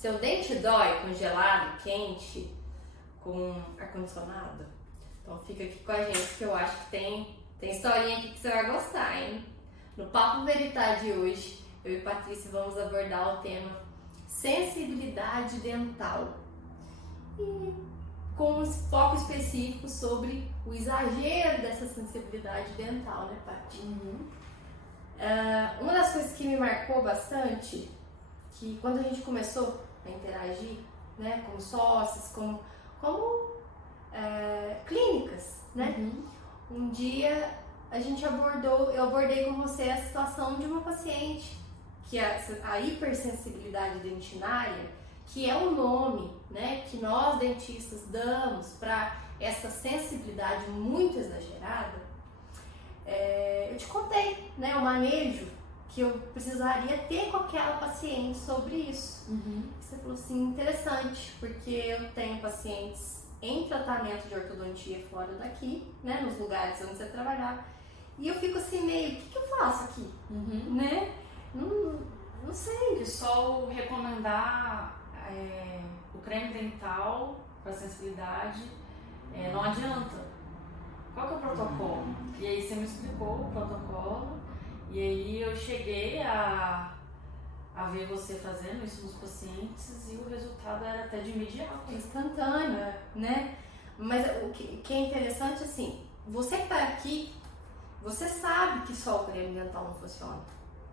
Seu dente dói congelado, quente, com ar-condicionado? Então fica aqui com a gente que eu acho que tem historinha aqui que você vai gostar, hein? No Papo Veritá de hoje, eu e Patrícia vamos abordar o tema sensibilidade dental. E com um foco específico sobre o exagero dessa sensibilidade dental, né, Paty? Uma das coisas que me marcou bastante, que quando a gente começou a interagir, né, como sócios, como clínicas, né? Um dia eu abordei com você a situação de uma paciente que a hipersensibilidade dentinária, que é o nome, né, que nós dentistas damos para essa sensibilidade muito exagerada. Eu te contei, né, o manejo que eu precisaria ter com aquela paciente sobre isso. Você falou assim, interessante, porque eu tenho pacientes em tratamento de ortodontia fora daqui, né, nos lugares onde você trabalhava, e eu fico assim meio, o que eu faço aqui, né? Não sei. Só recomendar o creme dental para sensibilidade não adianta. Qual que é o protocolo? E aí você me explicou o protocolo, e aí eu cheguei a ver você fazendo isso nos pacientes e o resultado era até de imediato. Instantâneo, né? Mas o que é interessante, assim, você que tá aqui, você sabe que só o creme dental não funciona,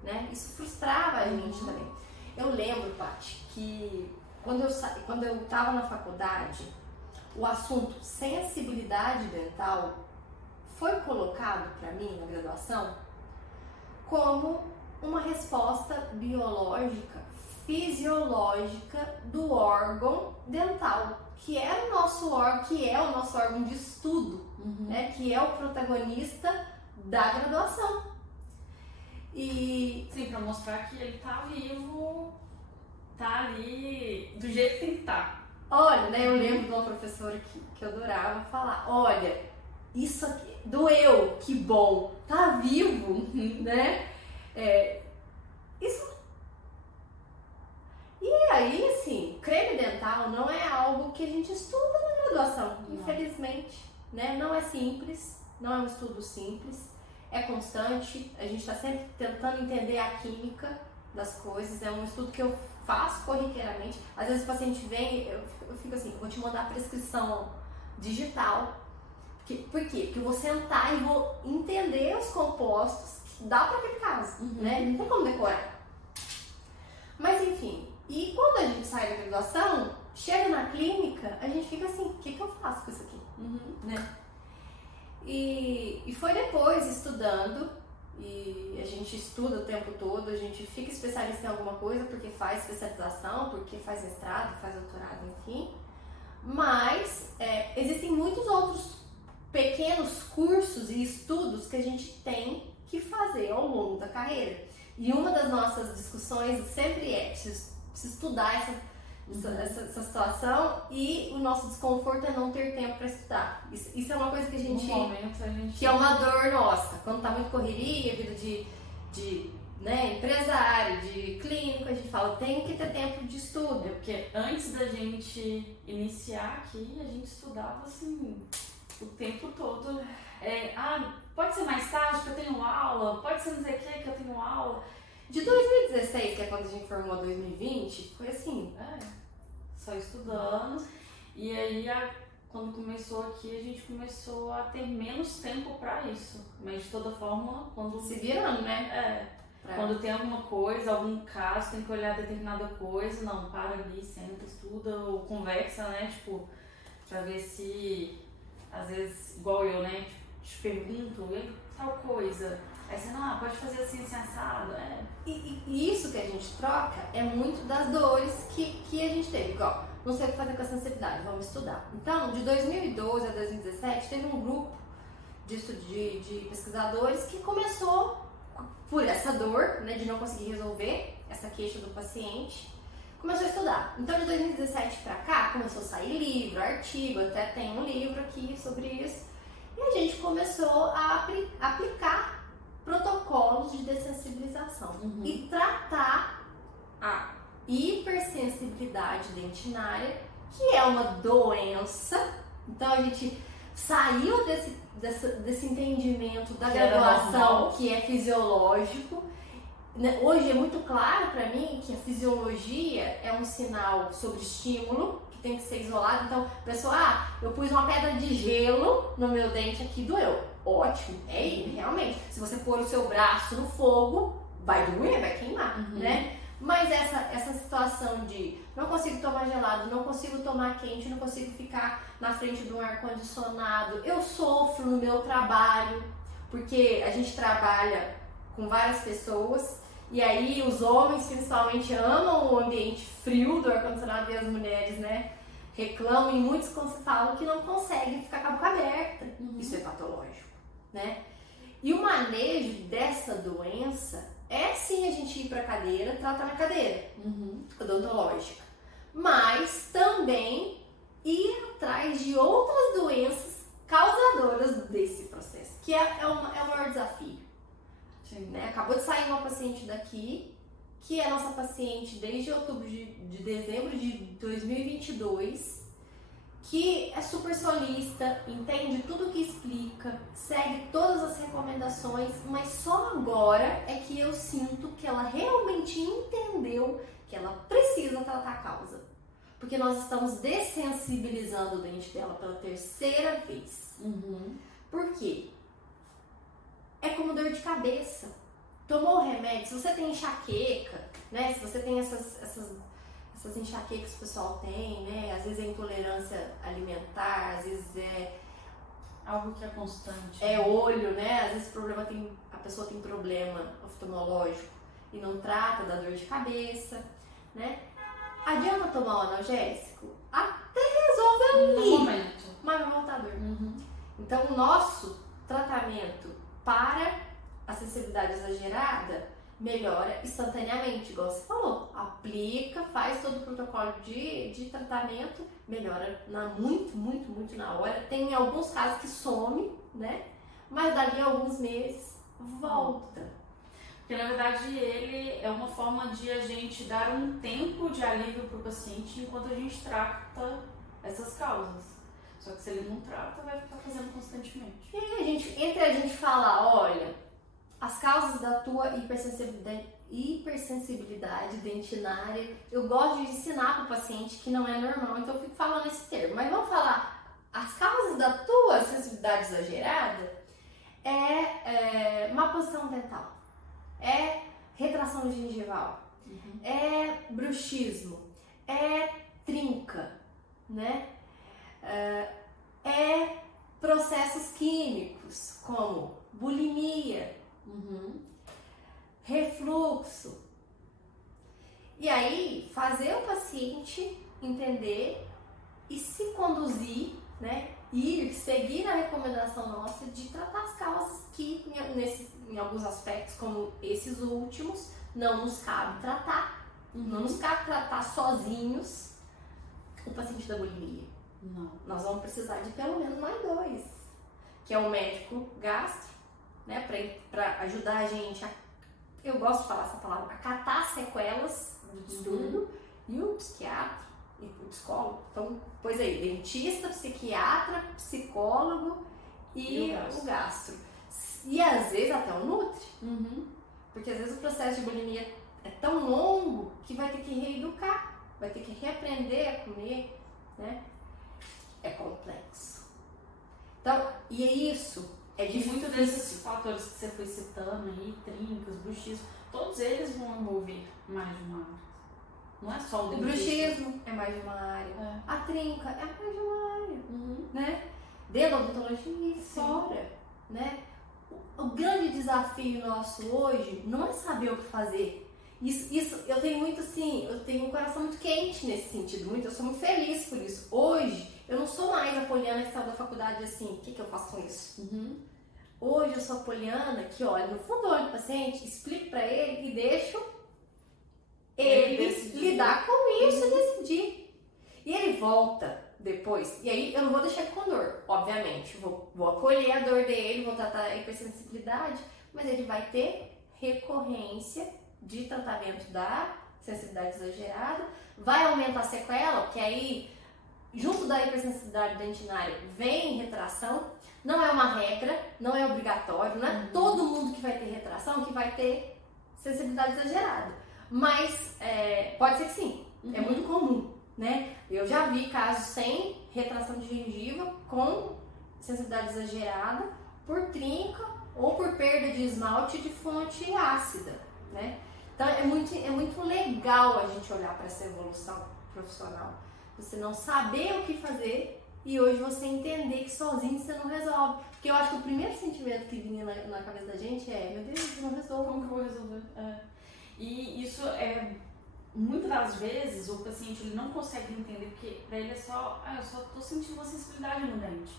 né? Isso frustrava a gente também. Eu lembro, Paty, que quando eu tava na faculdade, o assunto sensibilidade dental foi colocado para mim na graduação como uma resposta biológica, fisiológica do órgão dental, que é o nosso órgão de estudo, né, que é o protagonista da graduação. E sim, para mostrar que ele tá vivo, tá ali do jeito que tem que estar. Olha, né, eu lembro de uma professora que eu adorava falar, olha, isso aqui doeu, que bom, tá vivo, né? Isso. E aí, assim, creme dental não é algo que a gente estuda na graduação, infelizmente, né? Não é simples, não é um estudo simples, é constante, a gente está sempre tentando entender a química das coisas, é um estudo que eu faço corriqueiramente. Às vezes o paciente vem, eu fico assim, eu vou te mandar a prescrição digital. Por quê? Porque eu vou sentar e vou entender os compostos que dá para aquele caso, né? Não tem como decorar. Mas enfim, e quando a gente sai da graduação, chega na clínica, a gente fica assim, o que eu faço com isso aqui? Né? E foi depois estudando, e a gente estuda o tempo todo, a gente fica especialista em alguma coisa porque faz especialização, porque faz mestrado, faz doutorado, enfim. Mas existem muitos outros pequenos cursos e estudos que a gente tem que fazer ao longo da carreira. E uma das nossas discussões sempre preciso estudar essa situação, e o nosso desconforto é não ter tempo para estudar. Isso é uma coisa que a gente... que é uma dor nossa. Quando tá muito correria, vida de né, empresário, de clínico, a gente fala, tem que ter tempo de estudo. Porque antes da gente iniciar aqui, a gente estudava assim o tempo todo. Pode ser mais tarde que eu tenho aula, pode ser não sei o que eu tenho aula. De 2016, que é quando a gente formou 2020, foi assim, só estudando. E aí, quando começou aqui, a gente começou a ter menos tempo pra isso. Mas de toda forma, quando... se virando, né? Quando tem alguma coisa, algum caso, tem que olhar determinada coisa, não, para ali, senta, estuda ou conversa, né? Tipo, pra ver se, às vezes, igual eu, né? Te pergunto, tal coisa. Aí você, pode fazer assim, assado, E isso que a gente troca é muito das dores que a gente teve. Igual, não sei o que fazer com a sensibilidade, vamos estudar. Então, de 2012 a 2017, teve um grupo de pesquisadores que começou por essa dor, né, de não conseguir resolver essa queixa do paciente, começou a estudar. Então, de 2017 pra cá, começou a sair livro, artigo, até tem um livro aqui sobre isso, e a gente começou a aplicar protocolos de dessensibilização e tratar hipersensibilidade dentinária, que é uma doença. Então a gente saiu desse entendimento da graduação que é fisiológico. Hoje é muito claro para mim que a fisiologia é um sinal sobre estímulo, que tem que ser isolado. Então, a pessoa, eu pus uma pedra de gelo no meu dente aqui, doeu. Ótimo, realmente. Se você pôr o seu braço no fogo, vai doer, vai queimar, né? Mas essa situação de não consigo tomar gelado, não consigo tomar quente, não consigo ficar na frente de um ar-condicionado, eu sofro no meu trabalho, porque a gente trabalha com várias pessoas, e aí os homens principalmente amam o ambiente frio do ar-condicionado e as mulheres, né, reclamam, e muitos falam que não conseguem ficar com a boca aberta. Isso é patológico, né? E o manejo dessa doença é sim a gente ir para a cadeira, tratar na cadeira odontológica, mas também ir atrás de outras doenças causadoras desse processo, que é o maior desafio. Né? Acabou de sair uma paciente daqui, que é nossa paciente desde dezembro de 2022, que é super solista, entende tudo que explica, segue todas as recomendações, mas só agora é que eu sinto que ela realmente entendeu que ela precisa tratar a causa. Porque nós estamos dessensibilizando o dente dela pela terceira vez. Por quê? É como dor de cabeça. Tomou o remédio, se você tem enxaqueca, né? Se você tem essas enxaquecas que o pessoal tem, né? Às vezes é intolerância alimentar, às vezes é algo que é constante. É olho, né? Às vezes a pessoa tem problema oftalmológico e não trata da dor de cabeça, né? Adianta tomar o analgésico? Até resolve ali, mas vai voltar a dor. Então o nosso tratamento para a sensibilidade exagerada melhora instantaneamente, igual você falou. Aplica, faz todo o protocolo de tratamento, melhora muito na hora. Tem alguns casos que some, né? Mas dali a alguns meses volta. Porque na verdade ele é uma forma de a gente dar um tempo de alívio para o paciente enquanto a gente trata essas causas. Só que se ele não trata, vai ficar fazendo constantemente. E aí entre a gente falar, olha, as causas da tua hipersensibilidade dentinária, eu gosto de ensinar para o paciente que não é normal, então eu fico falando esse termo. Mas vamos falar, as causas da tua sensibilidade exagerada é má posição dental, é retração gengival, é bruxismo, é trinca, né? É processos químicos como bulimia, refluxo. E aí fazer o paciente entender e se conduzir, né? Seguir a recomendação nossa de tratar as causas que em alguns aspectos, como esses últimos, não nos cabe tratar. Não nos cabe tratar sozinhos o paciente da bulimia. Não. Nós vamos precisar de pelo menos mais dois, que é o médico gastro, né, para ajudar a gente eu gosto de falar essa palavra, a catar sequelas do distúrbio, e o psiquiatra e o psicólogo. Então, pois aí, dentista, psiquiatra, psicólogo e o gastro. E às vezes até o nutri, porque às vezes o processo de bulimia é tão longo que vai ter que reeducar, vai ter que reaprender a comer, né? É complexo. Então, e é isso. É difícil. Muitos desses fatores que você foi citando aí, trincas, bruxismo, todos eles vão envolver mais de uma área. Não é só o dentista. O bruxismo é mais de uma área. A trinca é mais de uma área, né? Dentro da odontologia e fora, né? O grande desafio nosso hoje não é saber o que fazer. Isso eu tenho muito assim, eu tenho um coração muito quente nesse sentido, eu sou muito feliz por isso. Hoje, eu não sou mais a Poliana que saiu da faculdade assim, o que eu faço com isso? Hoje eu sou a Poliana que olha no fundo do olho do paciente, explico pra ele e deixo ele lidar com isso e decidir. E ele volta depois, e aí eu não vou deixar ele com dor, obviamente, vou acolher a dor dele, vou tratar a hipersensibilidade, mas ele vai ter recorrência de tratamento da sensibilidade exagerada, vai aumentar a sequela, porque aí, junto da hipersensibilidade dentinária, vem retração. Não é uma regra, não é obrigatório, não é todo mundo que vai ter retração que vai ter sensibilidade exagerada. Mas pode ser que sim, é muito comum, né? Eu já vi casos sem retração de gengiva com sensibilidade exagerada por trinca ou por perda de esmalte de fonte ácida, né? Então é muito legal a gente olhar para essa evolução profissional. Você não saber o que fazer e hoje você entender que sozinho você não resolve. Porque eu acho que o primeiro sentimento que vinha na cabeça da gente é: meu Deus, eu não resolvo. Como que eu vou resolver? E isso muitas das vezes o paciente ele não consegue entender, porque para ele é só, eu só tô sentindo uma sensibilidade no dente.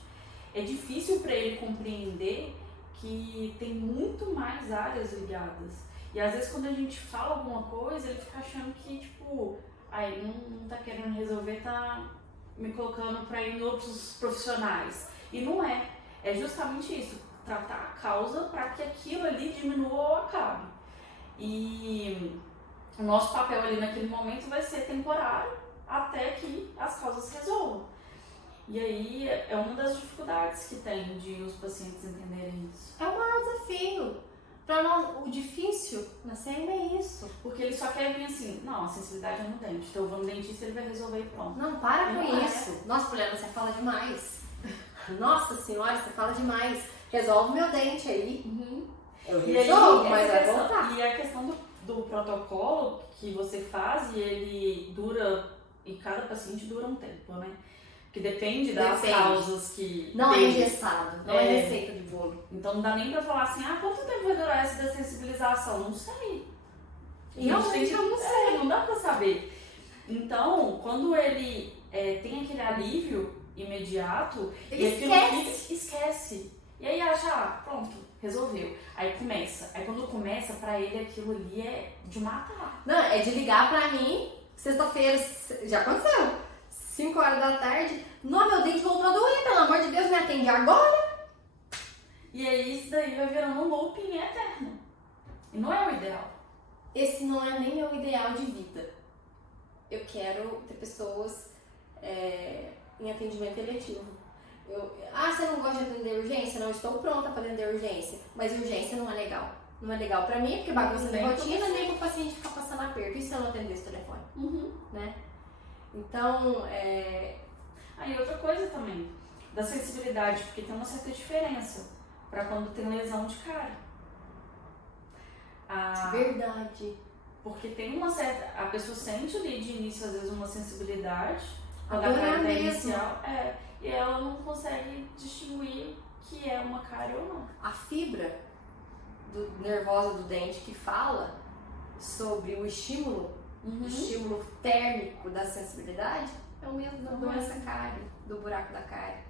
É difícil para ele compreender que tem muito mais áreas ligadas. E às vezes quando a gente fala alguma coisa, ele fica achando que, tipo, ele não tá querendo resolver, tá me colocando para ir em outros profissionais. E não é. É justamente isso, tratar a causa para que aquilo ali diminua ou acabe. E o nosso papel ali naquele momento vai ser temporário até que as causas se resolvam. E aí é uma das dificuldades que tem de os pacientes entenderem isso. É o maior desafio. Para nós, o difícil na SEM é isso. Porque ele só quer vir assim, não, a sensibilidade é no dente, então eu vou no dentista e ele vai resolver e pronto. Não, para com isso. Nossa, Poliana, você fala demais. Nossa senhora, você fala demais. Resolve meu dente aí. Eu resolvo, mas vai voltar. E a questão do protocolo que você faz, e ele dura, e cada paciente dura um tempo, né? Que depende das causas que... Não é engessado, não é receita de bolo. Então não dá nem pra falar assim, quanto tempo vai durar essa dessensibilização? Não sei. Realmente eu não sei. Não dá pra saber. Então, quando ele tem aquele alívio imediato, ele esquece. E aí acha, pronto, resolveu. Aí começa. Aí quando começa, pra ele aquilo ali é de matar. Não, é de ligar pra mim, sexta-feira, já aconteceu. 5 horas da tarde, não, meu dente voltou a doer, pelo amor de Deus, me atende agora. E aí isso daí vai virando um looping eterno. E não é o ideal. Esse não é nem meu ideal de vida. Eu quero ter pessoas em atendimento eletivo. Você não gosta de atender urgência? Não, estou pronta para atender urgência. Mas urgência não é legal. Não é legal pra mim, porque bagunça minha rotina, nem pro paciente ficar passando aperto. E se eu não atender esse telefone? Né? Então, Aí outra coisa também, da sensibilidade, porque tem uma certa diferença para quando tem lesão de cárie. Verdade. Porque tem uma certa... A pessoa sente ali de início, às vezes, uma sensibilidade. Quando a cárie é inicial. E ela não consegue distinguir que é uma cárie ou não. A fibra nervosa do dente que fala sobre o estímulo, o estímulo térmico da sensibilidade, é o mesmo da doença cárie, do buraco da cárie.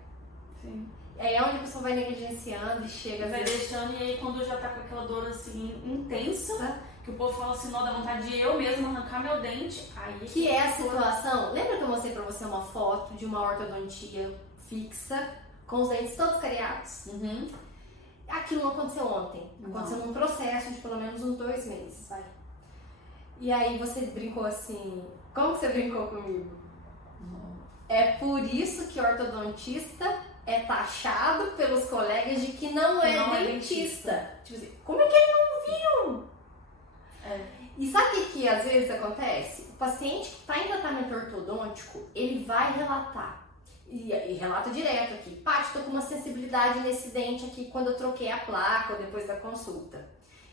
Sim. Aí é onde a pessoa vai negligenciando e chega... Vai deixando, e aí quando já tá com aquela dor assim intensa, que o povo fala assim, não, dá vontade de eu mesmo arrancar meu dente, aí... Que é a situação... Lembra que eu mostrei pra você uma foto de uma ortodontia fixa, com os dentes todos cariados? Aquilo não aconteceu ontem. Aconteceu num processo de pelo menos uns 2 meses, vai. E aí você brincou assim... Como que você brincou comigo? É por isso que o ortodontista é taxado pelos colegas de que não é dentista. Tipo assim, como é que eles não viram? E sabe o que às vezes acontece? O paciente que está em tratamento ortodôntico, ele vai relatar. E relata direto aqui. Paty, tô com uma sensibilidade nesse dente aqui quando eu troquei a placa ou depois da consulta.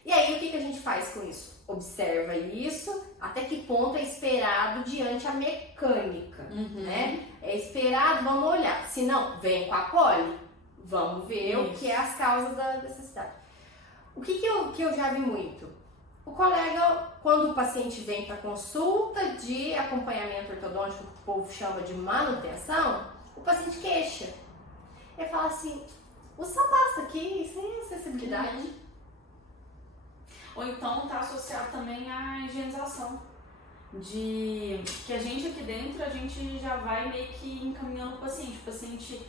E aí o que a gente faz com isso? Observa isso, até que ponto é esperado diante a mecânica, né? É esperado, vamos olhar. Se não, vem com a poli. Vamos ver o que é as causas da necessidade. O que eu já vi muito? O colega, quando o paciente vem para consulta de acompanhamento ortodôntico, que o povo chama de manutenção, o paciente queixa. Ele fala assim, usa essa pasta aqui, sem sensibilidade. Ou então está associado também à higienização. De que a gente aqui dentro, a gente já vai meio que encaminhando o paciente. O paciente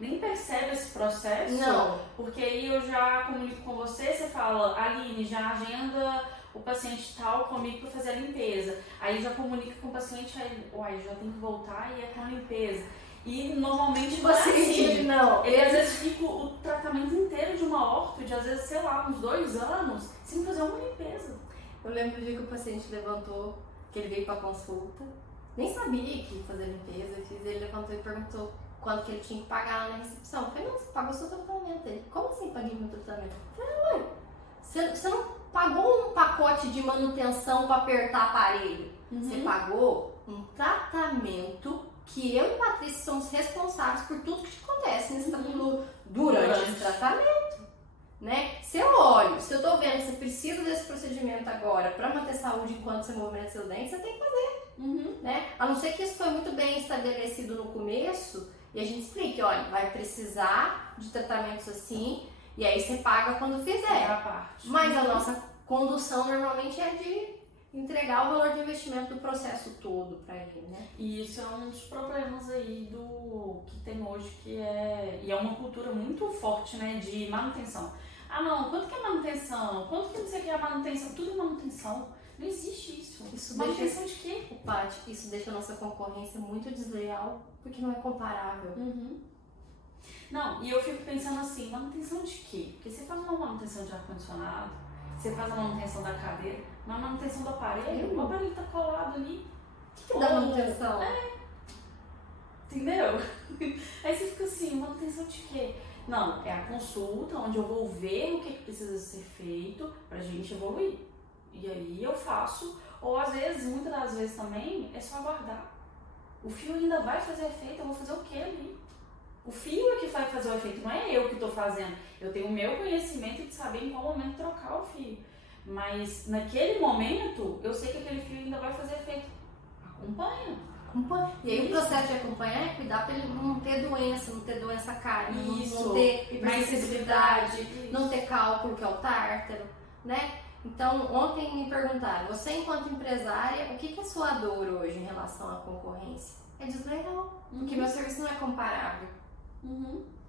nem percebe esse processo. Não. Porque aí eu já comunico com você, você fala, Aline, já agenda o paciente tal comigo para fazer a limpeza. Aí já comunica com o paciente, aí, uai, já tem que voltar e é com a limpeza. E normalmente o paciente não. Ele às vezes fica o tratamento inteiro de uma orto, às vezes, sei lá, uns 2 anos, sem fazer uma limpeza. Eu lembro do dia que o paciente levantou, que ele veio pra consulta, nem sabia que ia fazer limpeza, ele levantou e perguntou quanto que ele tinha que pagar lá na recepção. Eu falei, não, você pagou seu tratamento. Ele, como assim paguei meu tratamento? Eu falei, ué, você não pagou um pacote de manutenção para apertar aparelho. Você pagou um tratamento que eu e Patrícia somos responsáveis por tudo que te acontece nesse durante esse tratamento. Né? Se eu olho, se eu tô vendo que você precisa desse procedimento agora para manter saúde enquanto você movimenta seu dente, você tem que fazer. Né? A não ser que isso foi muito bem estabelecido no começo e a gente explique, olha, vai precisar de tratamentos assim e aí você paga quando fizer. A parte. Mas a nossa condução normalmente é de entregar o valor de investimento do processo todo para ele, né? E isso é um dos problemas aí do que tem hoje, que é uma cultura muito forte, né, de manutenção. Ah não, quanto que é manutenção? Quanto que não sei o que é manutenção? Tudo é manutenção. Não existe isso. Isso manutenção de quê? Paty, isso deixa a nossa concorrência muito desleal, porque não é comparável. Não, e eu fico pensando assim, manutenção de quê? Porque você faz uma manutenção de ar-condicionado, você faz a manutenção da cadeira, mas a manutenção do aparelho, o aparelho tá colado ali. O que dá manutenção? Entendeu? Aí você fica assim, manutenção de quê? Não, é a consulta onde eu vou ver o que precisa ser feito pra gente evoluir. E aí eu faço, ou às vezes, muitas das vezes também, é só aguardar. O fio ainda vai fazer efeito, eu vou fazer o quê ali? O fio é que vai fazer o efeito, não é eu que estou fazendo. Eu tenho o meu conhecimento de saber em qual momento trocar o fio. Mas naquele momento, eu sei que aquele fio ainda vai fazer efeito. Acompanha. E aí o processo de acompanhar é cuidar para ele não ter doença cárie, não ter hipersensibilidade, não ter cálculo, que é o tártaro, né? Então, ontem me perguntaram, você enquanto empresária, o que é a sua dor hoje em relação à concorrência? É desleal, porque meu serviço não é comparável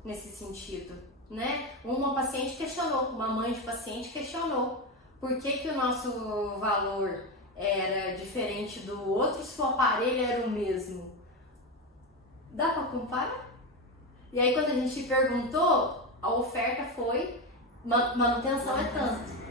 nesse sentido, né? Uma paciente questionou, uma mãe de paciente questionou por que o nosso valor era diferente do outro se o aparelho era o mesmo. Dá para comparar? E aí quando a gente perguntou, a oferta foi manutenção é tanto.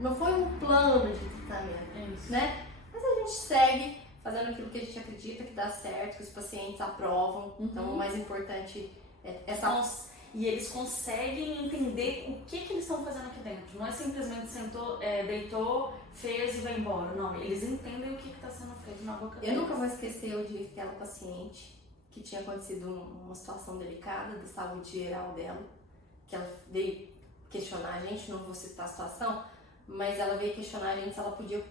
Não foi um plano de tratamento, né? Mas a gente segue fazendo aquilo que a gente acredita que dá certo, que os pacientes aprovam. Então o mais importante é essa... E eles conseguem entender o que eles estão fazendo aqui dentro. Não é simplesmente sentou, deitou, fez e vai embora. Não, eles entendem o que está sendo feito na boca deles. Eu nunca vou esquecer o dia que aquela paciente, que tinha acontecido uma situação delicada da saúde geral dela, que ela veio questionar a gente, não vou citar a situação, mas ela veio questionar a gente se ela podia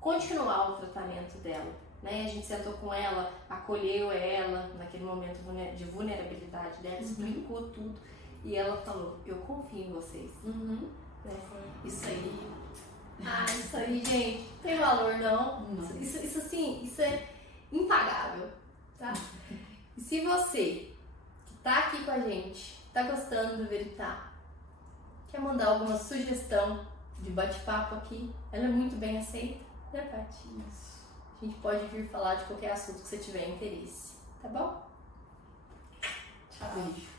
continuar o tratamento dela. Né? A gente sentou com ela, acolheu ela naquele momento de vulnerabilidade dela, explicou tudo e ela falou, eu confio em vocês. Né? Isso aí, isso aí, gente, não tem valor não. Isso assim, isso é impagável, tá? E se você que tá aqui com a gente, tá gostando do Veritá, quer mandar alguma sugestão de bate-papo aqui, ela é muito bem aceita, né, Paty? A gente pode vir falar de qualquer assunto que você tiver interesse, tá bom? Tchau. Beijo.